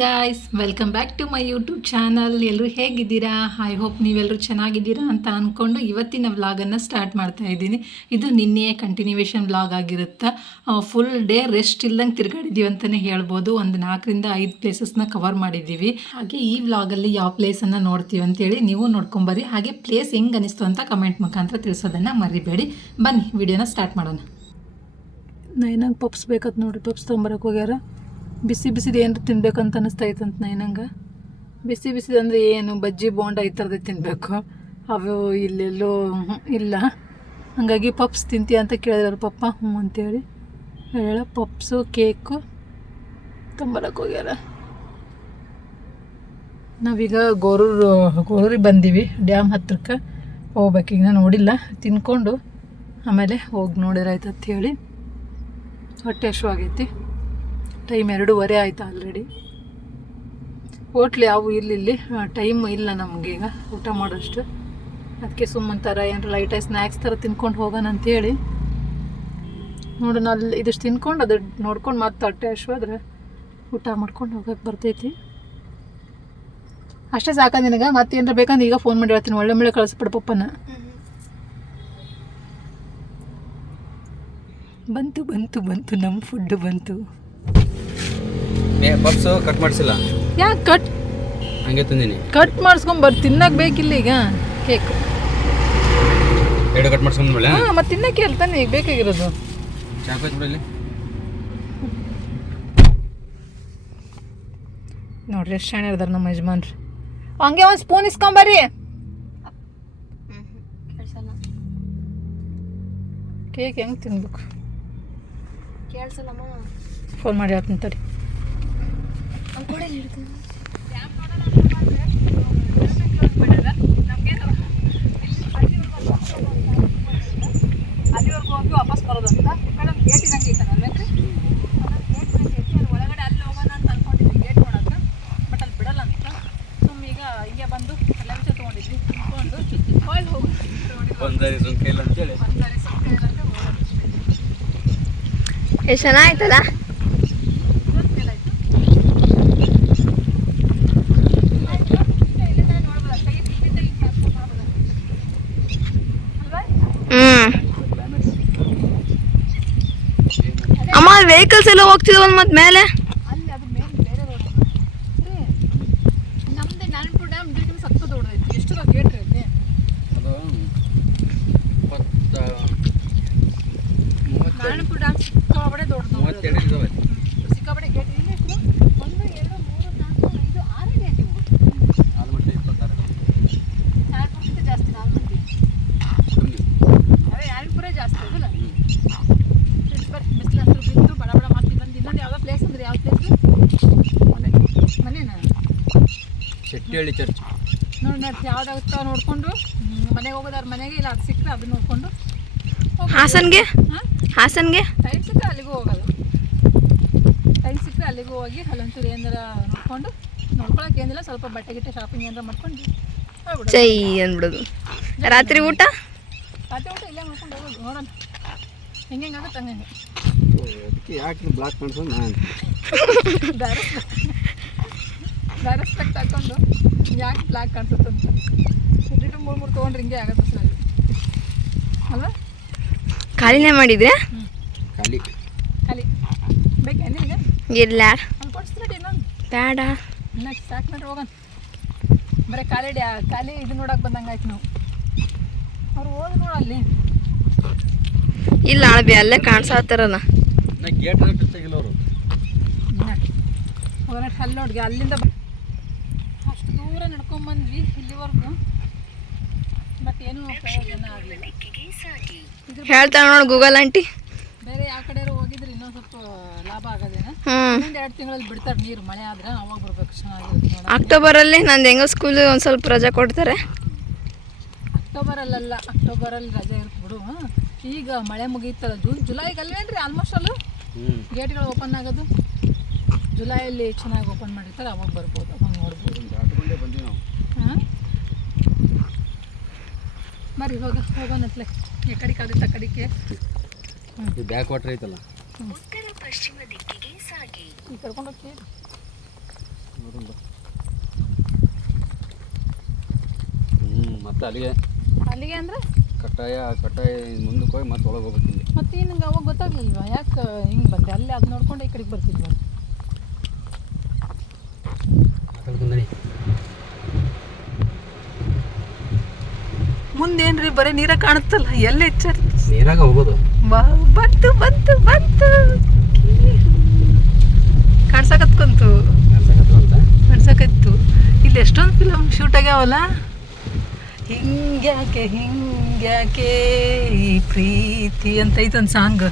Guys welcome back to my YouTube channel ಎಲ್ಲರೂ ಹೇಗಿದ್ದೀರಾ? I hope ನೀವೆಲ್ಲರೂ ಚೆನ್ನಾಗಿದ್ದೀರಾ ಅಂತ ಅಂದ್ಕೊಂಡು ಇವತ್ತಿನ ವ್ಲಾಗನ್ನು ಸ್ಟಾರ್ಟ್ ಮಾಡ್ತಾ ಇದ್ದೀನಿ. ಇದು ನಿನ್ನೆಯ ಕಂಟಿನ್ಯೂವೇಷನ್ ವ್ಲಾಗ್ ಆಗಿರುತ್ತೆ. ಫುಲ್ ಡೇ ರೆಸ್ಟ್ ಇಲ್ದಂಗೆ ತಿರುಗಾಡಿದ್ದೀವಿ ಅಂತಲೇ ಹೇಳ್ಬೋದು. ಒಂದು ನಾಲ್ಕರಿಂದ ಐದು ಪ್ಲೇಸಸ್ನ ಕವರ್ ಮಾಡಿದ್ದೀವಿ ಹಾಗೆ ಈ ವ್ಲಾಗಲ್ಲಿ ಯಾವ ಪ್ಲೇಸನ್ನು ನೋಡ್ತೀವಿ ಅಂತೇಳಿ ನೀವು ನೋಡ್ಕೊಂಬರಿ. ಹಾಗೆ ಪ್ಲೇಸ್ ಹೆಂಗೆ ಅನಿಸ್ತು ಅಂತ ಕಮೆಂಟ್ ಮುಖಾಂತರ ತಿಳಿಸೋದನ್ನು ಮರಿಬೇಡಿ. ಬನ್ನಿ ವಿಡಿಯೋನ ಸ್ಟಾರ್ಟ್ ಮಾಡೋಣ. ನೈನಾಗ ಪಪ್ಸ್ ಬೇಕತ್ ನೋಡ್ರಿ ಪಪ್ಸ್ ತೊಗೊಂಬರಕ್ಕೆ ಹೋಗ್ಯಾರ? ಬಿಸಿ ಬಿಸಿದು ಏನಾರು ತಿನ್ಬೇಕಂತ ಅನಿಸ್ತಾ ಐತಂತ ನೈನಂಗೆ ಬಿಸಿ ಬಿಸಿದು ಅಂದರೆ ಏನು, ಬಜ್ಜಿ, ಬೋಂಡ ಈ ಥರದ್ದು ತಿನ್ನಬೇಕು ಅವು ಇಲ್ಲೆಲ್ಲೋ ಇಲ್ಲ. ಹಾಗಾಗಿ ಪಪ್ಸ್ ತಿಂತೀಯ ಅಂತ ಕೇಳಿದ್ರು ಪಪ್ಪ ಹ್ಞೂ ಅಂತೇಳಿ. ಹೇಳ, ಪಪ್ಸು, ಕೇಕು ತೊಂಬರಕ್ಕೆ ಹೋಗ್ಯಾರ. ನಾವೀಗ ಗೋರೂರು, ಗೋರೂರಿಗೆ ಬಂದೀವಿ, ಡ್ಯಾಮ್ ಹತ್ರಕ್ಕೆ ಹೋಗ್ಬೇಕು. ಈಗ ನೋಡಿಲ್ಲ, ತಿನ್ಕೊಂಡು ಆಮೇಲೆ ಹೋಗಿ ನೋಡಿದ್ರಾಯ್ತು ಅಂತ ಹೇಳಿ. ಹೊಟ್ಟೆ ಹಶ್ವಾಗೈತಿ ಟೈಮ್ ಎರಡೂವರೆ ಆಯ್ತು ಆಲ್ರೆಡಿ. ಹೋಟ್ಲ್ ಯಾವು ಇಲ್ಲ ಟೈಮ್ ಇಲ್ಲ ನಮಗೀಗ ಊಟ ಮಾಡೋಷ್ಟು. ಅದಕ್ಕೆ ಸುಮ್ಮನೆ ಥರ ಏನಾರ ಲೈಟಾಗಿ ಸ್ನ್ಯಾಕ್ಸ್ ಥರ ತಿನ್ಕೊಂಡು ಹೋಗೋಣ ಅಂತೇಳಿ. ನೋಡೋಣ ಅಲ್ಲಿ ಇದಿಷ್ಟು ತಿನ್ಕೊಂಡು ಅದು ನೋಡ್ಕೊಂಡು ಮತ್ತೆ ತಟ್ಟೆ ಹಶ್ವಾದ್ರೆ ಊಟ ಮಾಡ್ಕೊಂಡು ಹೋಗಕ್ಕೆ ಬರ್ತೈತಿ. ಅಷ್ಟೇ ಸಾಕ ನಿನಗೆ? ಮತ್ತೆ ಏನಾರ ಬೇಕಂದ್ರೆ ಈಗ ಫೋನ್ ಮಾಡಿ ಹೇಳ್ತೀನಿ. ಒಳ್ಳೆ ಮಳೆ ಕಳಿಸ್ಬಿಡು ಪಪ್ಪನ. ಬಂತು ಬಂತು ಬಂತು ನಮ್ಮ ಫುಡ್ ಬಂತು. ಪಪ್ಸು ಕಟ್ ಮಾಡಿಸಿಲ್ಲ. ಯಾಕೆ ಕಟ್ ಹಂಗೆ ತಂದೀನಿ. ಕಟ್ ಮಾಡಿಸ್ಕೊಂಡ್ ಬರ್ ತಿನ್ನಕ್ಕೆ ಬೇಕಿಲ್ಲ ಈಗ. ಕೇಕ್. ಎರಡು ಕಟ್ ಮಾಡಿಸ್ಕೊಂಡು ಮೇಲೆ ಹಾಂ ಮತ್ತೆ ತಿನ್ನಕ್ಕೆ ಅಲ್ಲ ತಾನೆ ಈಗ ಬೇಕಾಗಿರೋದು? ಚಾಕೋಯ್ತು ಬಿಡಲಿ ನೋಡ್ರಿ ಎಷ್ಟು ಶಾಣೆ ಇರ್ದಾರ ನಮ್ಮ ಯಜಮಾನ್ರಿ. ಹಂಗೆ ಒಂದು ಸ್ಪೂನ್ ಇಸ್ಕೊಂಬರ್ರಿ. ಕೇಕ್ ಹೆಂಗೆ ತಿನ್ಬೇಕು? ಫೋನ್ ಮಾಡಿ ಹೇಳ್ತೀನಿ ತಡಿ. ಎಷ್ಟು ಚೆನ್ನಾಯ್ತಲ್ಲ ಇನ್ನೊಂದು ಫೇಲ್ ಆಯ್ತು ಇಲ್ಲಿಂದ ನೋಡ್ಬೋದಾ ಕೈ ಇಲ್ಲಿಂದ ಹಿಂಗೆ ಹಾಕ್ಕೊಂಡು ಮಾಡ್ಬೋದಾ ಅಲ್ವಾ ಹ್ಮ್ ಅಮ್ಮ ವೆಹಿಕಲ್ಸ್ ಎಲ್ಲ ಹೋಗ್ತಿದ್ವಲ್ ಮತ್ತೆ ಮೇಲೆ? ಅಲ್ಲಿ ಅದು ಮೇನ್ ಬೇರೆ ರೋಡ್ ನಮ್ದು ನಾರಾಯಣಪುರ ಡ್ಯಾಮ್ ಇದಕ್ಕಿಂತ ಸತ್ತು ದೊಡ್ಡದೈತಿ ಎಷ್ಟು ಗೇಟ್ ಐತಿ ಅದು ಇಪ್ಪತ್ತ ಮೂವತ್ತೆರಡು ನಾರಾಯಣಪುರ ಡ್ಯಾಮ್ ಸಿಕ್ಕಾಪಡೆ ದೊಡ್ಡದು ಮೂವತ್ತೆರಡು ಇದಾವೆ ಸಿಕ್ಕಾಪಡೆ ಗೇಟ್ ಇಲ್ಲಿ ಎಷ್ಟು ಒಂದು ಎರಡು ಮೂರು ನಾಲ್ಕು ಐದು ಆರು ಗೇಟ್ ಇವು ಆಲ್ಮಟ್ಟಿ ಇಪ್ಪತ್ತಾರು ನಾರಾಯಣಪುರಕ್ಕಿಂತ ಜಾಸ್ತಿ ನಾಲ್ಕು ಸುಮ್ಮನೆ ಅದೇ ನಾರಾಯಣಪುರ ಜಾಸ್ತಿ ಅದಲ್ಲ ಬರ್ರಿ ಬಿಸಿಲು ಹತ್ರ ಬಿದ್ದು ಬಡ ಬಡ ಮತ್ತೆ ಇನ್ನೊಂದು ಇನ್ನೊಂದು ಯಾವುದೋ ಪ್ಲೇಸ್ ಅಂದ್ರೆ ಯಾವ ಪ್ಲೇಸ್ ಮನೆ ಮನೇನಾ ಶೆಟ್ಟಿಹಳ್ಳಿ ಚರ್ಚ್ ನೋಡಿ ನೋಡಿ ಯಾವ್ದಾಗುತ್ತೋ ನೋಡಿಕೊಂಡು ಮನೆಗೆ ಹೋಗೋದಾರ ಮನೆಗೆ ಇಲ್ಲ ಅದು ಸಿಕ್ಕರೆ ಅದನ್ನ ನೋಡಿಕೊಂಡು ಹಾಸನ್ಗೆ? ಹಾಂ? ಹಾಸನ್ಗೆ? ಟೈಮ್ ಸಿಕ್ಕರೆ ಅಲ್ಲಿಗೂ ಹೋಗೋದು. ಟೈಮ್ ಸಿಕ್ಕರೆ ಅಲ್ಲಿಗೂ ಹೋಗಿ ಅಲ್ಲೊಂಚೂರು ಏನಾರ ನೋಡ್ಕೊಂಡು ನೋಡ್ಕೊಳಕ್ಕೆ ಏನಿಲ್ಲ ಸ್ವಲ್ಪ ಬಟ್ಟೆ ಗಿಟ್ಟೆ ಶಾಪಿಂಗ್ ಏನಾರ ಮಾಡ್ಕೊಂಡು ಚೈ ಅಂದ್ಬಿಡೋದು ರಾತ್ರಿ ಊಟ? ರಾತ್ರಿ ಊಟ ಇಲ್ಲೇ ಮಾಡ್ಕೊಂಡು ಹೋಗೋದು ನೋಡೋಣ. ಹೆಂಗೆ ಹೆಂಗಾಗುತ್ತೆ ಹಂಗೆ ಯಾಕೆ ಬ್ಲಾಕ್ ಮಾಡ್ಸೋದು ನಾನು? ಡೈರೆಕ್ಟ್ ತಗೊಂಡು ಯಾಕೆ ಬ್ಲ್ಯಾಕ್ ಕಾಣಿಸುತ್ತೆ ಅಂತ. ಎರಡು ಮೂರು ಮೂರು ತೊಗೊಂಡ್ರೆ ಹಿಂಗೆ ಆಗುತ್ತೆ ಸರ್ ಅಲ್ವಾ? ಖಾಲಿನೇ ಮಾಡಿದ್ರೆ? ಖಾಲಿ. ಖಾಲಿ. ಬೇಕೇನು ಈಗ ಇಲ್ಲ. ಅಲ್ಲಿ ಕೊಡಿಸ್ತೀರ ಇನ್ನೊಂದು? ಬೇಡ. ಇನ್ನ ಸಾಕು ನೋಡ್ರಿ ಹೋಗೋಣ. ಬರೀ ಖಾಲಿ ಡ್ಯಾ ಖಾಲಿ ಇದು ನೋಡಕ್ಕೆ ಬಂದಂಗೆ ಆಯ್ತು ನಾವು. ಅವ್ರು ಹೋದ್ ನೋಡ ಅಲ್ಲಿ. ಇಲ್ಲ ಅಳಬಿ ಅಲ್ಲೇ ಕಾಣಿಸತ್ತಾರಲ್ಲ ನಾ ಗೇಟ್ ತೆಗಿಲ್ಲ ಅವರು. ಹೋಗೋಣ ಅಲ್ಲಿ ನೋಡ್ಗೆ ಅಲ್ಲಿಂದ ಬ- ಅಷ್ಟು ದೂರ ನಡ್ಕೊಂಬಂದ್ವಿ ಇಲ್ಲಿವರೆಗೂ. ಬಟ್ ಏನೂ ಪ್ರಯೋಜನ ಆಗಲಿಲ್ಲ. ಹೇಳ್ತಾಳೆ ನೋಡು ಗೂಗಲ್ ಆಂಟಿ. ಬೇರೆ ಯಾವ ಕಡೆ ಹೋಗಿದ್ರೆ ಇನ್ನೊಂದು ಸ್ವಲ್ಪ ಲಾಭ ಆಗೋದೇನ. ಇನ್ನೊಂದು ಎರಡು ತಿಂಗಳಲ್ಲಿ ಬಿಡ್ತಾರೆ ನೀರು ಮಳೆ ಆದ್ರೆ ಅವಾಗ ಬರ್ಬೇಕು ಚೆನ್ನಾಗಿರುತ್ತೆ ಅಕ್ಟೋಬರ್ ಅಕ್ಟೋಬರಲ್ಲಿ ನಂದು ಹೆಂಗೋ ಸ್ಕೂಲ್ ಒಂದು ಸ್ವಲ್ಪ ರಜೆ ಕೊಡ್ತಾರೆ. ಅಕ್ಟೋಬರಲ್ಲ ಅಕ್ಟೋಬರಲ್ಲಿ ರಜೆ ಇರುತ್ತೆ ಬಿಡು. ಈಗ ಮಳೆ ಮುಗಿಯುತ್ತಲ್ಲ ಜೂನ್ ಜುಲೈಗೆ ಅಲ್ವೇನ್ರಿ ಆಲ್ಮೋಸ್ಟ್ ಅಲ್ಲೂ? ಗೇಟ್ಗಳು ಓಪನ್ ಆಗೋದು. ಜುಲೈಯಲ್ಲಿ ಚೆನ್ನಾಗಿ ಓಪನ್ ಮಾಡಿರ್ತಾರೆ ಅವಾಗ ಬರ್ಬೋದು ಅವಾಗ ನೋಡ್ಬೋದು. ಬಂದ್ವಿ ನಾವು. ಹಾಂ? ಬರ್ರಿ ಹೋಗ ಹೋಗೋಣತ್ಲೆ ಈ ಕಡೆಗೆ ಆಗುತ್ತೆ ಆ ಕಡೆಗೆ ಇದು ಬ್ಯಾಕ್ ವಾಟರ್ ಐತಲ್ಲ. ಈಗ ಕರ್ಕೊಂಡು ಹೋಗ್ತೀವಿ ಹ್ಞೂ ಮತ್ತೆ ಅಲ್ಲಿಗೆ? ಅಲ್ಲಿಗೆ ಅಂದ್ರೆ? ಕಟ್ಟಾಯ ಕಟ್ಟಾಯ ಮುಂದಕ್ಕೆ ಹೋಗಿ ಮತ್ತೆ ಒಳಗೆ ಹೋಗ್ಬೇಕು ಇಲ್ಲಿ. ಮತ್ತೆ ನಿಂಗೆ ಅವಾಗ ಗೊತ್ತಾಗ್ಲಿಲ್ವಾ? ಯಾಕೆ ಹಿಂಗೆ ಬಂದೆ? ಅಲ್ಲಿ ಅದು ನೋಡ್ಕೊಂಡು ಈ ಕಡೆಗೆ ಬರ್ತಿದ್ವಿ. ಮುಂದೇನ್ರಿ ಬರೀ ನೀರ ಕಾಣುತ್ತಲ್ಲ ಎಲ್ಲಿ ಎಚ್ಚರ? ನೀರಾಗ ಹೋಗೋದು. ಬಂತು ಬಂತು ಬಂತು. ಕಾಣ್ಸಕತ್ಕೊಂತು ಕಾಣ್ಸಕತ್ತು ಇಲ್ಲಿ ಎಷ್ಟೊಂದು ಫಿಲಮ್ ಶೂಟ್ ಆಗ್ಯಾವಲ್ಲ? ಹಿಂಗ್ಯಾಕೆ ಹಿಂಗ್ಯಾಕೆ ಈ ಪ್ರೀತಿ ಅಂತ ಐತೊಂದು ಸಾಂಗ್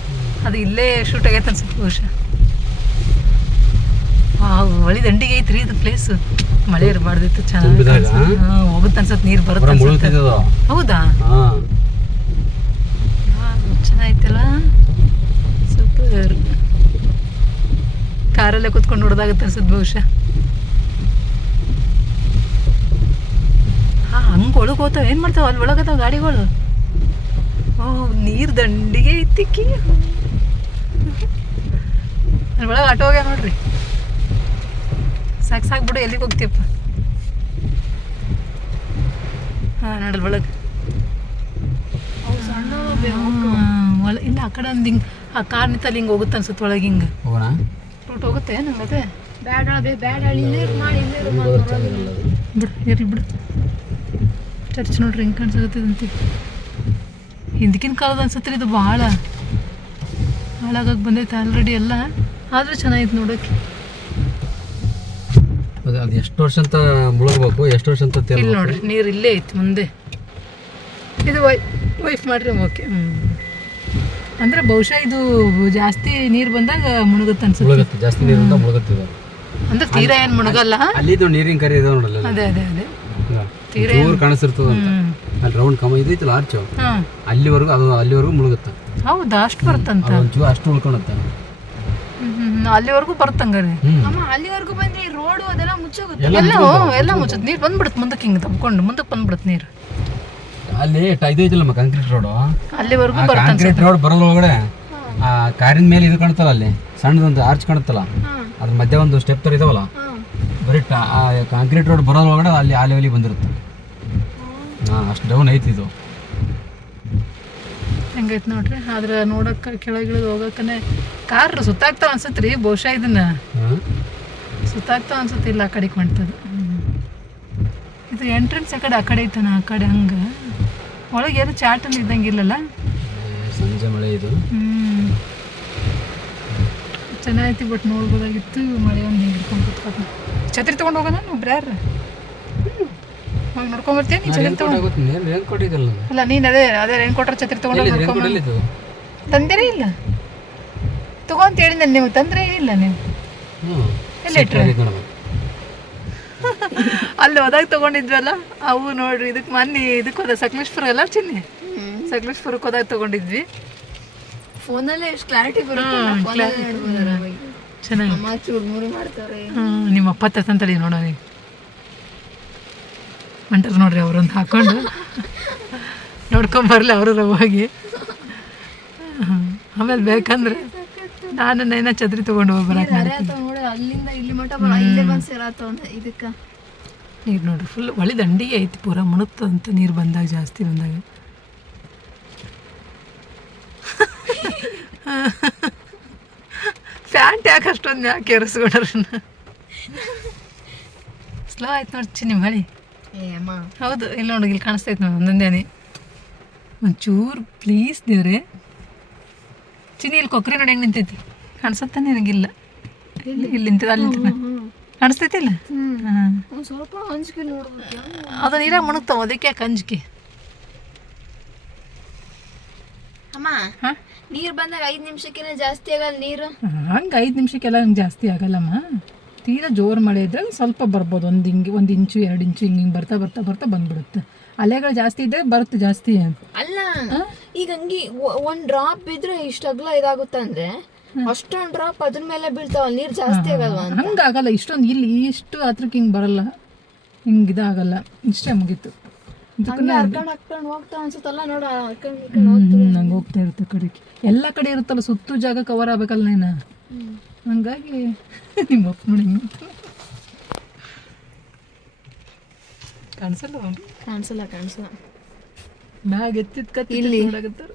ಅದು ಇಲ್ಲೇ ಶೂಟ್ ಆಗೈತೆ ಅನ್ಸುತ್ತೆ ಬಹುಶಃ. ಆ ಹೊಳಿ ದಂಡಿಗೆ ಐತ್ರಿ ಇದು ಪ್ಲೇಸ್ ಮಳೆ ಇರಬಾರ್ದಿತ್ತು ಚೆನ್ನಾಗಿ? ಹೋಗುತ್ತೆ ಅನ್ಸತ್ ನೀರು ಬರುತ್ತೆ ಹೌದಾ? ಚೆನ್ನಾಯ್ತಲ್ಲ? ಸೂಪರ್. ಕಾರಲ್ಲೇ ಕುತ್ಕೊಂಡು ನೋಡಿದಾಗ ಅನ್ಸುತ್ತೆ ಬಹುಶಃ. ಹಾ ಹಂಗೆ ಒಳಗೆ ಹೋಗ್ತಾವ. ಏನು ಮಾಡ್ತಾವ? ಅಲ್ಲಿ ಒಳಗತಾವ ಗಾಡಿಗಳು? ಓ ನೀರ್ ದಂಡಿಗೆ ಇತ್ತಿಕ್ಕಿ. ಒಳಗೆ ಆಟೋ ಹೋಗ್ಯಾವ ನೋಡ್ರಿ. ಸಾಕು ಸಾಕು ಬಿಡು ಎಲ್ಲಿಗೆ ಹೋಗ್ತೀಯಪ್ಪ? ಹಾಂ ನಡಲ್ ಒಳಗೆ. ಒಳ ಇಲ್ಲ ಆ ಕಡೆ ಒಂದು ಹಿಂಗೆ ಆ ಕಾರ್ ನಿಂತಲ್ಲಿ ಹಿಂಗೆ ಹೋಗುತ್ತೆ ಅನ್ಸುತ್ತೆ ಒಳಗೆ ಹಿಂಗೆ. ಹೋಗೋಣ? ರೂಟ್ ಹೋಗುತ್ತೆ ಏನು ಅದೇ ಬ್ಯಾಡ ಬೇ ಬ್ಯಾಡ ಇಲ್ಲೇ ಮಾಡಿ ಇಲ್ಲೇ. ಬಿಡು ಇರಲಿ ಬಿಡು. ಚರ್ಚ್ ನೋಡ್ರಿ ಹೆಂಗೆ ಕಾಣಿಸಕತ್ತದಂತೆ ಹಿಂದಕ್ಕಿನ ಕಾಲದ ಅನ್ಸುತ್ತೆ ಇದು ಭಾಳ. ಹಾಳಾಗಕ್ಕೆ ಬಂದೈತೆ ಆಲ್ರೆಡಿ ಎಲ್ಲ. ಆದರೂ ಚೆನ್ನಾಗಿತ್ತು ನೋಡೋಕೆ. ಅದು ಅದು ಎಷ್ಟು ವರ್ಷ ಅಂತ ಮುಳುಗಬೇಕು ಎಷ್ಟು ವರ್ಷ ಅಂತ ಇಲ್ಲಿ ನೋಡ್ರಿ ನೀರು ಇಲ್ಲೇ ಐತಿ ಮುಂದೆ. ಇದು ವೈ ವೈಫ್ ಮಾಡ್ರಿ ಓಕೆ ಹ್ಞೂ ಅಂದ್ರೆ ಬಹುಶಃ ಇದು ಜಾಸ್ತಿ ನೀರು ಬಂದಾಗ ಮುಳುಗುತ್ತೆ ಅನ್ಸುತ್ತೆ. ಮುಳುಗುತ್ತೆ ಜಾಸ್ತಿ ನೀರಿಂದ ಮುಳುಗತ್ತಿದೆ ಅಂದ್ರೆ ತೀರಾ ಏನು ಮುಳುಗಲ್ಲ? ಅಲ್ಲಿದು ನೀರಿನ ಕರೆ ಇದೆ ನೋಡಲ್ಲ ಅದೇ ಅದೇ ಅದೇ. ದೂರ ಕಾಣಿಸಿರ್ತದ ಅಂತ. ಹ್ಞೂ ಅಲ್ಲಿ ರೌಂಡ್ ಕಮ್ಮ ಇದೈತಲ್ಲ ಆರ್ಚು ಹಾಂ. ಅಲ್ಲಿವರೆಗೂ ಅದು ಅಲ್ಲಿವರೆಗೂ ಮುಳುಗುತ್ತೆ. ಹೌದಾ ಅಷ್ಟು ಬರುತ್ತಂತ? ಅಂತ ಒಂಚೂರು ಅಷ್ಟು ಉಳ್ಕೊಳುತ್ತೆ ಅಲ್ಲಿವರೆಗೂ ಬರುತ್ತಂಗಾರೆ ಅಮ್ಮ ಅಲ್ಲಿವರೆಗೂ ಬಂದ್ರೆ ಈ ರೋಡು ಅದೆಲ್ಲ ಮುಚ್ಚೋಗುತ್ತೆ. ಎಲ್ಲ ಎಲ್ಲ ಮುಚ್ಚುತ್ತೆ. ನೀರು ಬಂದ್ಬಿಡುತ್ತೆ ಮುಂದಕ್ಕೆ ಹಿಂಗೆ ತಬ್ಕೊಂಡು ಮುಂದಕ್ಕೆ ಬಂದ್ಬಿಡುತ್ತೆ ನೀರು. ಅಲ್ಲಿ ಇಲ್ಲಮ್ಮ ಕಾಂಕ್ರೀಟ್ ರೋಡು ಅಲ್ಲಿವರೆಗೂ ಬರುತ್ತೆ ಕಾಂಕ್ರೀಟ್ ರೋಡ್ ಬರೋದ್ರೊಳಗಡೆ ಆ ಕಾರಿನ ಮೇಲೆ ಇದು ಕಾಣ್ತಲ್ಲ ಅಲ್ಲಿ ಸಣ್ಣದೊಂದು ಆರ್ಚ್ ಕಾಣುತ್ತಲ್ಲ ಅದ್ರ ಮಧ್ಯೆ ಒಂದು ಸ್ಟೆಪ್ ತರ ಇದಾವಲ್ಲ? ಬರೀ ಕಾಂಕ್ರೀಟ್ ರೋಡ್ ಬರೋದ್ರೊಳಗಡೆ ಅಲ್ಲಿ ಆ ಲೆವೆಲಿಗೆ ಬಂದಿರುತ್ತೆ. ಹಾಂ. ಅಷ್ಟು ಡೌನ್ ಐತಿ ಇದು. ಹೆಂಗೈತೆ ನೋಡ್ರಿ? ಆದ್ರೆ ನೋಡಕ್ಕೆ ಕೆಳಗಿಳಿದು ಹೋಗಕ್ಕನೆ ಕಾರ್ ಸುತ್ತಾಗ್ತಾವ ಅನ್ಸತ್ತೆ ರೀ ಬಹುಶಃ ಇದನ್ನ ಸುತ್ತಾಗ್ತಾವ ಅನ್ಸುತ್ತೆ ಇಲ್ಲ ಆ ಕಡೆಗೆ ಮಾಡ್ತದೆ ಇದು ಎಂಟ್ರೆನ್ಸ್ ಆ ಕಡೆ ಆ ಕಡೆ ಐತನ ಆ ಕಡೆ ಹಂಗೆ. ಒಳಗೆ ಏನು ಚಾಟ್ ಇದ್ದಂಗಿಲ್ಲಲ್ಲ ಸಂಜೆ ಮಳೆ ಇದು. ಚೆನ್ನಾಗೈತಿ ಬಟ್ ನೋಡ್ಬೋದಾಗಿತ್ತು ಮಳೆ ಒಂದು ಹಿಂಗೆ ಹಿಡ್ಕೊಂಡು ಛತ್ರಿ ತಗೊಂಡು ಹೋಗೋಣ ಒಬ್ರು ಯಾರು ನೋಡ್ಕೊಂಡ್ಬರ್ತೀನಿ ನೀನು ಛತ್ರಿ ತೊಗೊಂಡು? ಅಲ್ಲ ನೀನು ಅದೇ ಅದೇ ರೇನ್ ಕೊಟ್ರೆ ಛತ್ರಿ ತಗೊಂಡು ನೋಡ್ಕೊಂಬ ತಂದಿರೇ ಇಲ್ಲ? ತಗೊಂತ ಹೇಳಿ ನಾನು ನೀವು ತಂದ್ರೆ ಇಲ್ಲ ನೀವು. ಎಲ್ಲಿ ಇಟ್ರೆ? ಅಲ್ಲಿ ಹೋದಾಗ ತಗೊಂಡಿದ್ವಲ್ಲ ಅವು ನೋಡ್ರಿ ಇದಕ್ಕೆ ಮನ್ನಿ ಇದಕ್ಕೆ ಹೋದ ಸಕಲೇಶ್ಪುರ ಎಲ್ಲ ಚಿನ್ನಿ? ಸಕಲೇಶ್ಪುರಕ್ಕೆ ಹೋದಾಗ ತಗೊಂಡಿದ್ವಿ. ಫೋನಲ್ಲೇ ಎಷ್ಟು ಕ್ಲಾರಿಟಿ ಬರುತ್ತೆ ಚೆನ್ನಾಗಿ. ಅಮ್ಮ ಚೂರ್ಮುರಿ ಮಾಡ್ತಾರೆ. ನಿಮ್ಮ ಅಪ್ಪ ತತ್ತಂತಳಿ ನೋಡೋ ನೀವು ಹೊಂಟರ್ ನೋಡ್ರಿ ಅವ್ರೊಂದು ಹಾಕೊಂಡು. ನೋಡ್ಕೊಂಬರ್ಲಿ ಅವರು ಹೋಗಿ. ಆಮೇಲೆ ಬೇಕಂದ್ರೆ. ನಾನು ನೈನ ಛತ್ರಿ ತಗೊಂಡು ಹೋಗಿ ಬರಕ್ಕೆ ನೋಡಿ ಅಲ್ಲಿಂದ ಇಲ್ಲಿ ಬರ ಇಲ್ಲೇ ಬಂದು ಸೇರಾತವ ಇದಕ್ಕ. ನೀರು ನೋಡ್ರಿ ಫುಲ್ ಒಳ್ಳೆ ದಂಡಿಗೆ ಐತಿ ಪೂರ ಮುಣುತ್ತಂತ ನೀರು ಬಂದಾಗ ಜಾಸ್ತಿ ಬಂದಾಗ. ಪ್ಯಾಂಟ್ ಯಾಕೆ ಅಷ್ಟೊಂದು ಯಾಕೆ ಏರಿಸ್ಕೊಂಡ್ರ? ಸ್ಲೋ ಆಯ್ತು ನೋಡಿ ಚಿನ್ನಿ ಮಳಿ ಏ ಅಮ್ಮ. ಹೌದು ಇಲ್ಲಿ ನೋಡಿ ಇಲ್ಲಿ ಕಾಣಿಸ್ತೈತೆ ನೋಡಿ ಒಂದೊಂದೇನೆ. ಒಂಚೂರು ಪ್ಲೀಸ್ ದೇವ್ರೆ. ಚಿನ್ನಿ ಇಲ್ಲಿ ಕೊಕ್ರಿ ನೋಡಿ ಹೆಂಗೆ ನಿಂತೈತಿ? ಕಾಣಿಸತ್ತ ನಿನಗಿಲ್ಲ. ಇಲ್ಲಿ ಇಲ್ಲಿ ನಿಂತಿದ ಅಲ್ಲಿ ನಿಂತಿದ. ಕಾಣಿಸ್ತೈತಿಲ್ಲ ಹಾಂ. ಸ್ವಲ್ಪ ಅಂಜಿಕೆ ಅದು ನೀರಾಗ ಮುಣುಗ್ತಾವ ಅದಕ್ಕೆ ಯಾಕೆ ಅಂಜಿಕೆ? ಅಮ್ಮ ನೀರು ನೀರ್ ಬಂದಾಗ ಐದ್ ನಿಮಿಷಕ್ಕಿಂತ ಜಾಸ್ತಿ ಆಗಲ್ಲ ನೀರು? ಹಂಗೆ ಐದು ನಿಮಿಷಕ್ಕೆಲ್ಲ ಹಂಗೆ ಜಾಸ್ತಿ ಆಗಲ್ಲಮ್ಮ. ತೀರಾ ಜೋರು ಮಳೆ ಇದ್ದಾಗ ಸ್ವಲ್ಪ ಬರ್ಬೋದು. ಒಂದು ಹಿಂಗೆ ಒಂದು ಇಂಚು ಎರಡು ಇಂಚು ಹಿಂಗೆ ಹಿಂಗೆ ಬರ್ತಾ ಬರ್ತಾ ಬರ್ತಾ ಬಂದ್ಬಿಡುತ್ತೆ. ಅಲೆಗಳು ಜಾಸ್ತಿ ಇದ್ದರೆ ಬರುತ್ತೆ ಜಾಸ್ತಿ ಅಲ್ಲ ಈಗ ಹಂಗಿ ಒಂದು ಡ್ರಾಪ್ ಬಿದ್ರೆ ಇಷ್ಟು ಅಗಲ ಇದಾಗುತ್ತೆ ಅಂದ್ರೆ ಅಷ್ಟೊಂದು ಡ್ರಾಪ್ ಅದ್ರ ಮೇಲೆ ಬೀಳ್ತಾವ ನೀರು ಜಾಸ್ತಿ ಆಗಲ್ವಾ ಹಂಗಾಗಲ್ಲ ಹಂಗೆ ಆಗಲ್ಲ ಇಷ್ಟೊಂದು ಇಲ್ಲಿ ಇಷ್ಟು ಹತ್ರಕ್ಕೆ ಹಿಂಗೆ ಬರಲ್ಲ. ಹಿಂಗೆ ಇದಾಗಲ್ಲ. ಇಷ್ಟೇ ಮುಗೀತು. ನಂಗೆ ಹೋಗ್ತಾ ಇರುತ್ತೆ ಕಡೆಗೆ. ಎಲ್ಲ ಕಡೆ ಇರುತ್ತಲ್ಲ ಸುತ್ತು ಜಾಗ ಕವರ್ ಆಗ್ಬೇಕಲ್ಲ ನೀನು? ಹಂಗಾಗಿ ನಿಮ್ಮ ಅಪ್ಪ ನೋಡಿ ಹಿಂಗೆ ಕಾಣಿಸಲ್ಲ ಕಾಣಿಸಲ್ಲ ಕಾಣಿಸಲ್ಲ. ಮ್ಯಾಗ ಎತ್ತಿದ ಕತ್ತಿ ಇಲ್ಲಿ. ನೋಡಕತ್ತಾರ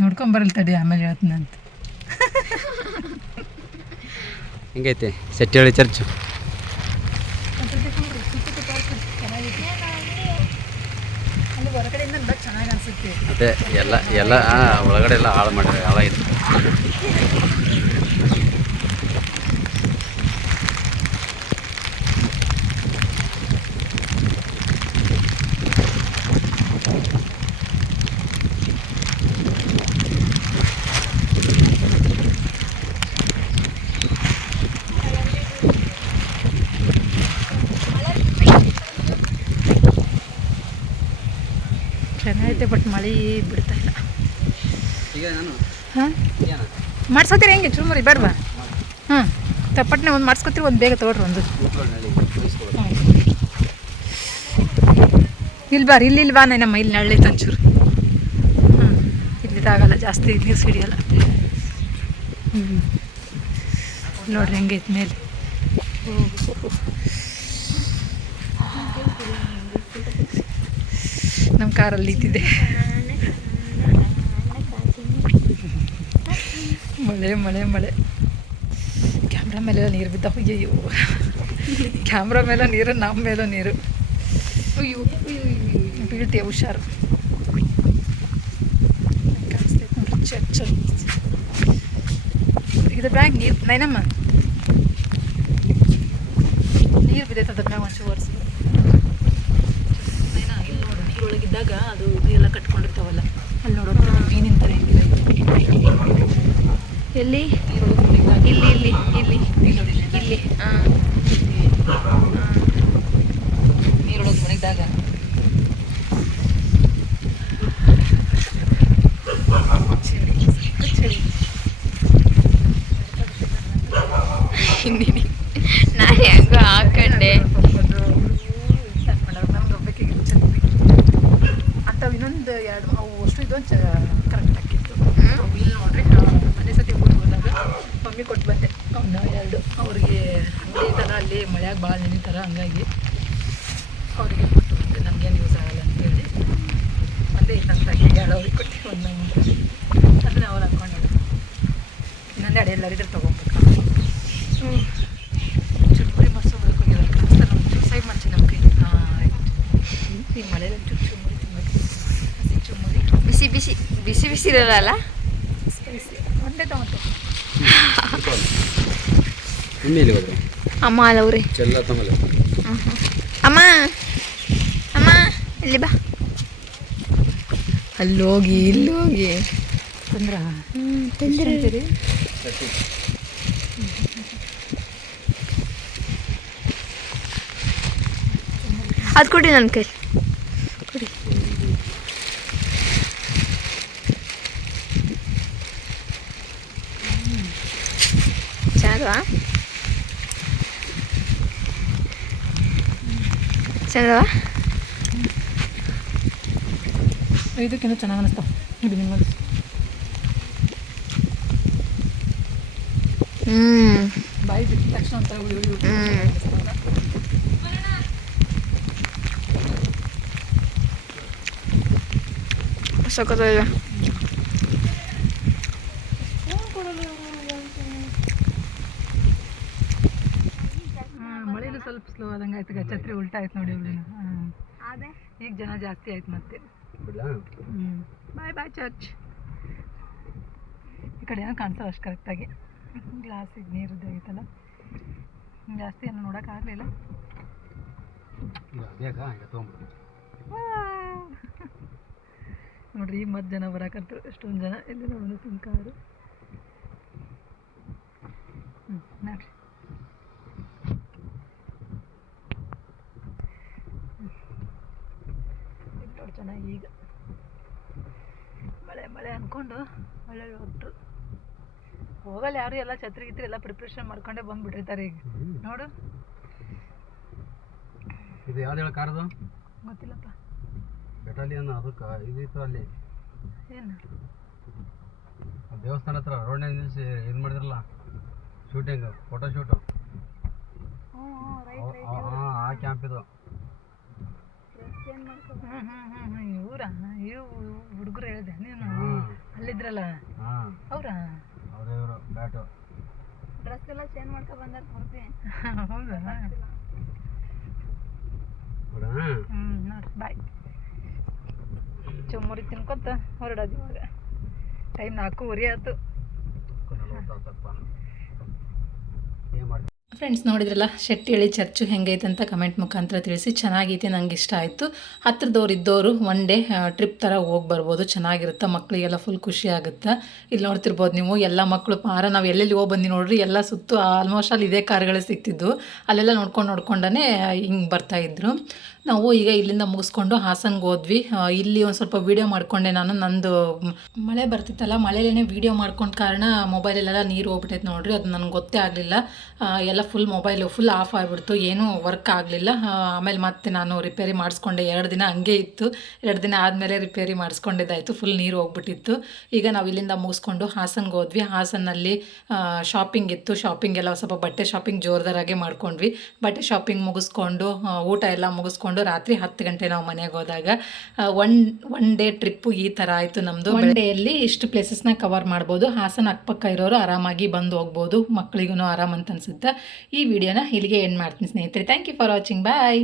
ನೋಡ್ಕೊಂಬರಲ್ ತಡಿ ಆಮೇಲೆ ಹೇಳ್ತೀನಿ ಅಂತ ಹೆಂಗೈತೆ? ಸೆಟ್ಟಿಹಳ್ಳಿ ಚರ್ಚು. ಅಲ್ಲಿ ಹೊರಗಡೆಯಿಂದ ನೋಡಕ್ ಚೆನ್ನಾಗಿ ಅನ್ಸುತ್ತೆ. ಅದೇ ಎಲ್ಲ ಎಲ್ಲ ಆ, ಒಳಗಡೆ ಎಲ್ಲ ಹಾಳು ಮಾಡಿದ್ರೆ ಹಾಳಾಗಿತ್ತು ಚೆನ್ನಾಗೈತೆ ಬಟ್ ಮಳೆ ಬಿಡ್ತಾ ಇಲ್ಲ ಈಗ ನಾನು ಹಾಂ ಮಾಡ್ಸೋತೀರಿ ಹೆಂಗೆ? ಚುರುಮುರಿ ಬೇಡವಾ ಹಾಂ ತಪ್ಪಟ್ನೆ ಒಂದು ಮಾಡಿಸ್ಕೊತೀರಿ, ಒಂದು ಬೇಗ ತೊಗೊಳ್ರಿ ಒಂದು. ಇಲ್ಲಿ ಬಾರಿ ಇಲ್ಲಿ ಇಲ್ಲಿ ಬಾ ನಮ್ಮ ಇಲ್ಲಿ ನಳ್ಳೈತೆ ಒಂಚೂರು ಹ್ಞೂ ಇಲ್ಲಿದಾಗಲ್ಲ ಜಾಸ್ತಿ ನೀರು ಸಿಡಿಯಲ್ಲ. ಹ್ಞೂ ನೋಡ್ರಿ ಹೆಂಗೈತೆ ಮೇಲೆ. ನಮ್ಮ ಕಾರಲ್ಲಿ ನಿಂತಿದೆ ಮಳೆ ಮಳೆ ಮಳೆ. ಕ್ಯಾಮ್ರಾ ಮೇಲೆಲ್ಲ ನೀರು ಬಿದ್ದಾವ ಅಯ್ಯೋ ಕ್ಯಾಮ್ರಾ ಮೇಲೆ ನೀರು ನಮ್ಮ ಮೇಲೆ ನೀರು. ಅಯ್ಯೋ ಬೀಳ್ತೀಯ ಹುಷಾರು. ಕಾಣಿಸ್ತೈತೆ ನೋಡ್ರಿ ಚಟ್ ಚಟ್ ಇದು ಬ್ಯಾಂಕ್ ನೀರು, ನೈನಮ್ಮ? ನೀರು ಬಿದ್ದೈತೆ ಅದಕ್ಕೆ ಒಂಚೂರು ಒರೆಸಿ. ನೈನಾ, ಇಲ್ಲಿ ನೀರೊಳಗಿದ್ದಾಗ ಅದು ನೀರೆಲ್ಲ ಕಟ್ಕೊಂಡಿರ್ತಾವಲ್ಲ. ಅಲ್ಲಿ ನೋಡೋ ಮೀನಿನ ಥರ ಹೆಂಗಿದೆ. ಎಲ್ಲಿ ಇಲ್ಲಿ ಇಲ್ಲಿ ಇಲ್ಲಿ ಇಲ್ಲಿ ಹಾಂ ನೀರೊಳಗೆ ಚಳಿ ನಾನು ಹೆಂಗೋ ಹಾಕೊಂಡೆ ಅಂಥವು ಇನ್ನೊಂದು ಎರಡು ಅವು ಅಷ್ಟು ಇದೊಂದು ಕರೆಕ್ಟ್ ಹಾಕಿತ್ತು ಅವು ಇಲ್ಲಿ ನೋಡ್ರಿ ಮನೆ ಸತಿ ಊರಿಗೆ ಹೋದಾಗ ಮಮ್ಮಿ ಕೊಟ್ಟು ಬಂದೆ ಅವನ್ನ ಎರಡು ಅವ್ರಿಗೆ ಅಂಗಡಿ ಥರ ಅಲ್ಲಿ ಮಳೆಯಾಗ ನೆನಿತಾರ ಹಂಗಾಗಿ ಅವರಿಗೆ ಕೊಟ್ಟು ಬಂದೆ. ನಮಗೇನು ಯೂಸ್ ಆಗಲ್ಲ ಅಂತೇಳಿ ಒಂದೇ ಇತ್ತಂತ ಎರಡು ಅವ್ರಿಗೆ ಕೊಟ್ಟು ಒಂದು ಅದನ್ನು ಅವ್ರು ಹಾಕೊಂಡು ಇನ್ನೊಂದು ಎರಡು ಎಲ್ಲರಿದ್ರೆ ತೊಗೊಬೇಕು? ಚುರುಮುರಿ ಮಸ್ಸು ಹೋಗಿರೋ ಕಾಣಿಸ್ತಾರೆ ಒಂಚೂರು ಸೈಡ್ ಮಾಡ್ಸಿ ನಮ್ಮ ಕೈ ಹಾಂ ರೈಟ್ ಈಗ ಮಳೆಯಲ್ಲಿ ಒಂಚೂರು ಚುರುಮುರಿ ತಿನ್ನಬೇಕು ಹಸಿ ಚುರುಮುರಿ. ಬಿಸಿ ಬಿಸಿ ಬಿಸಿ ಬಿಸಿ ಇರಲ್ಲ ಒಂದೇ ಟೊಮಟೊ ಇನ್ನು ಇಲ್ಲಿ ಹೋದ್ರೆ. ಅಮ್ಮ ಅಲ್ಲವ್ರಿ ಅಮ್ಮ. ಅಮ್ಮ ಇಲ್ಲಿ ಬಾ. ಅಲ್ಲೋಗಿ ಇಲ್ಲೋಗಿ. ತಂದ್ರ ತಂದಿರಿ ಅದು ಕೊಡಿ ನನ್ನ ಕೈ. ಕೊಡಿ. ಚೆನ್ನಾಗವಾ ಚೆನ್ನಾಗವಾ ಇದಕ್ಕಿನ್ನೂ ಚೆನ್ನಾಗಿ ಅನಿಸ್ತಾವ. ಇದು ನಿಮ್ಮದು ಬಾಯಿ ಬಿಟ್ಟ ತಕ್ಷಣ ಅಂತ. ಸಖತ್ತಾಗಿದೆ ಹಾಂ ಮಳೆನೂ ಸ್ವಲ್ಪ ಸ್ಲೋ ಆದಂಗೆ ಆಯ್ತು ಈಗ ಛತ್ರಿ ಉಲ್ಟಾ ಆಯ್ತು ನೋಡಿ ಹಾಂ ಈಗ ಜನ ಜಾಸ್ತಿ ಆಯ್ತು ಮತ್ತೆ. ಹ್ಞೂ ಬಾಯ್ ಬಾಯ್ ಚರ್ಚ್ ಈ ಕಡೆ ಏನೋ ಕಾಣಿಸಲ್ಲ ಅಷ್ಟು ಕರೆಕ್ಟಾಗಿ ಗ್ಲಾಸಿಗೆ ನೀರು ಐತಲ್ಲ. ಜಾಸ್ತಿ ಏನು ನೋಡೋಕ್ಕಾಗಲಿಲ್ಲ ನೋಡ್ರಿ ಈಗ ಮತ್ತೆ ಜನ ಬರಾಕತ್ರು ಎಷ್ಟೊಂದು ಜನ ಎಲ್ಲಿ ನೋಡೋದು ತುಂಬ ಕಾರು ಹ್ಞೂ ನೋಡ್ರಿ. ನೋಡಿ ಚೆನ್ನಾಗಿ ಈಗ. ಮಳೆ ಮಳೆ ಅಂದ್ಕೊಂಡು ಮಳೆ ಹೊರಟ್ರು ಹೋಗಲ್ಲ ಯಾರು ಎಲ್ಲ ಛತ್ರಿ ಗಿತ್ರಿ ಎಲ್ಲ ಪ್ರಿಪ್ರೇಷನ್ ಮಾಡ್ಕೊಂಡೇ ಬಂದ್ಬಿಟ್ಟಿರ್ತಾರೆ ಈಗ. ನೋಡು. ಇದು ಯಾವ್ದು ಹೇಳ ಕಾರದು ಗೊತ್ತಿಲ್ಲಪ್ಪ. ಬೆಟಾಲಿಯನ್ ಅದಕ್ಕೆ ಇದಿತ್ತು ಅಲ್ಲಿ. ಏನು? ದೇವಸ್ಥಾನ ಹತ್ರ ರೋಡ್ನಾಗ ನಿಲ್ಲಿಸಿ ಇದು ಮಾಡಿದ್ರಲ್ಲ ಶೂಟಿಂಗ್ ಫೋಟೋ ಶೂಟು ಆ ಕ್ಯಾಂಪ್ ಇದು. ಇವರ ಇವು ಹುಡುಗರು ಹೇಳಿದೆ ನೀನು. ಅಲ್ಲಿದ್ರಲ್ಲ? ಹಾಂ. ಅವ್ರಾ? ಅವರೇ ಇವರು ಬ್ಯಾಟು. ಡ್ರೆಸ್ ಎಲ್ಲ ಚೇಂಜ್ ಮಾಡ್ಕೊ ಬಂದಾರ ಪೂರ್ತಿ ಹೌದಾ? ಹೌದಾ ಹ್ಞೂ ನೋಡಿ ಬಾಯ್. ಚುಮ್ಮುರಿ ತಿನ್ಕೊತ ಹೊರಡೋದು ಇವಾಗ ಟೈಮ್ ನಾಲ್ಕೂವರೆ ಆಯ್ತು. ಫ್ರೆಂಡ್ಸ್ ನೋಡಿದ್ರಲ್ಲ, ಶೆಟ್ಟಿಹಳ್ಳಿ ಚರ್ಚು ಹೆಂಗೈತೆ ಅಂತ ಕಮೆಂಟ್ ಮುಖಾಂತರ ತಿಳಿಸಿ, ಚೆನ್ನಾಗೈತೆ, ನಂಗೆ ಇಷ್ಟ ಆಯಿತು. ಹತ್ರದವ್ರು ಇದ್ದವರು ಒನ್ ಡೇ ಟ್ರಿಪ್ ಥರ ಹೋಗಿ ಬರ್ಬೋದು, ಚೆನ್ನಾಗಿರುತ್ತೆ? ಮಕ್ಕಳಿಗೆಲ್ಲ ಫುಲ್ ಖುಷಿ ಆಗುತ್ತೆ? ಇಲ್ಲಿ ನೋಡ್ತಿರ್ಬೋದು ನೀವು, ಎಲ್ಲ ಮಕ್ಕಳು ಪಾರ, ನಾವು ಎಲ್ಲೆಲ್ಲಿ ಹೋಗಿ ಬಂದು ನೋಡ್ರಿ, ಎಲ್ಲ ಸುತ್ತು ಆಲ್ಮೋಸ್ಟ್ ಅಲ್ಲಿ ಇದೇ ಕಾರ್ಗಳು ಸಿಗ್ತಿದ್ದು ಅಲ್ಲೆಲ್ಲ ನೋಡ್ಕೊಂಡು ನೋಡ್ಕೊಂಡೇ ಹಿಂಗೆ ಬರ್ತಾಯಿದ್ರು ನಾವು ಈಗ ಇಲ್ಲಿಂದ ಮುಗಿಸ್ಕೊಂಡು ಹಾಸನ್ಗೆ ಹೋದ್ವಿ. ಇಲ್ಲಿ ಒಂದು ಸ್ವಲ್ಪ ವೀಡಿಯೋ ಮಾಡಿಕೊಂಡೆ ನಾನು. ನಂದು ಮಳೆ ಬರ್ತಿತ್ತಲ್ಲ ಮಳೆಯಲ್ಲೇ ವೀಡಿಯೋ ಮಾಡ್ಕೊಂಡ ಕಾರಣ ಮೊಬೈಲಲ್ಲೆಲ್ಲ ನೀರು ಹೋಗ್ಬಿಟ್ಟೈತೆ ನೋಡ್ರಿ. ಅದು ನನಗೆ ಗೊತ್ತೇ ಆಗಲಿಲ್ಲ. ಎಲ್ಲ ಫುಲ್ ಮೊಬೈಲು ಫುಲ್ ಆಫ್ ಆಗಿಬಿಡ್ತು. ಏನೂ ವರ್ಕ್ ಆಗಲಿಲ್ಲ. ಆಮೇಲೆ ಮತ್ತೆ ನಾನು ರಿಪೇರಿ ಮಾಡಿಸ್ಕೊಂಡೆ. ಎರಡು ದಿನ ಹಂಗೆ ಇತ್ತು. ಎರಡು ದಿನ ಆದಮೇಲೆ ರಿಪೇರಿ ಮಾಡಿಸ್ಕೊಂಡಿದ್ದಾಯಿತು. ಫುಲ್ ನೀರು ಹೋಗ್ಬಿಟ್ಟಿತ್ತು. ಈಗ ನಾವು ಇಲ್ಲಿಂದ ಮುಗಿಸ್ಕೊಂಡು ಹಾಸನ್ಗೆ ಹೋದ್ವಿ. ಹಾಸನಲ್ಲಿ ಶಾಪಿಂಗ್ ಇತ್ತು. ಶಾಪಿಂಗ್ ಎಲ್ಲ ಸ್ವಲ್ಪ ಬಟ್ಟೆ ಶಾಪಿಂಗ್ ಜೋರ್ದಾರಾಗೆ ಮಾಡ್ಕೊಂಡ್ವಿ. ಬಟ್ಟೆ ಶಾಪಿಂಗ್ ಮುಗಿಸ್ಕೊಂಡು ಊಟ ಎಲ್ಲ ಮುಗಿಸ್ಕೊಂಡು ರಾತ್ರಿ ಹತ್ತು ಗಂಟೆ ನಾವು ಮನೆಗೆ ಹೋದಾಗ ಒನ್ ಒನ್ ಡೇ ಟ್ರಿಪ್ಪು ಈ ಥರ ಆಯಿತು ನಮ್ಮದು ಒನ್ ಡೇಯಲ್ಲಿ ಇಷ್ಟು ಪ್ಲೇಸಸ್ನ ಕವರ್ ಮಾಡ್ಬೋದು. ಹಾಸನ ಅಕ್ಕಪಕ್ಕ ಇರೋರು ಆರಾಮಾಗಿ ಬಂದು ಹೋಗ್ಬೋದು. ಮಕ್ಕಳಿಗೂ ಆರಾಮ ಅಂತ ಅನ್ಸುತ್ತೆ. ಈ ವಿಡಿಯೋನ ಇಲ್ಲಿಗೆ ಎಂಡ್ ಮಾಡ್ತೀನಿ ಸ್ನೇಹಿತರೆ. Thank you for watching bye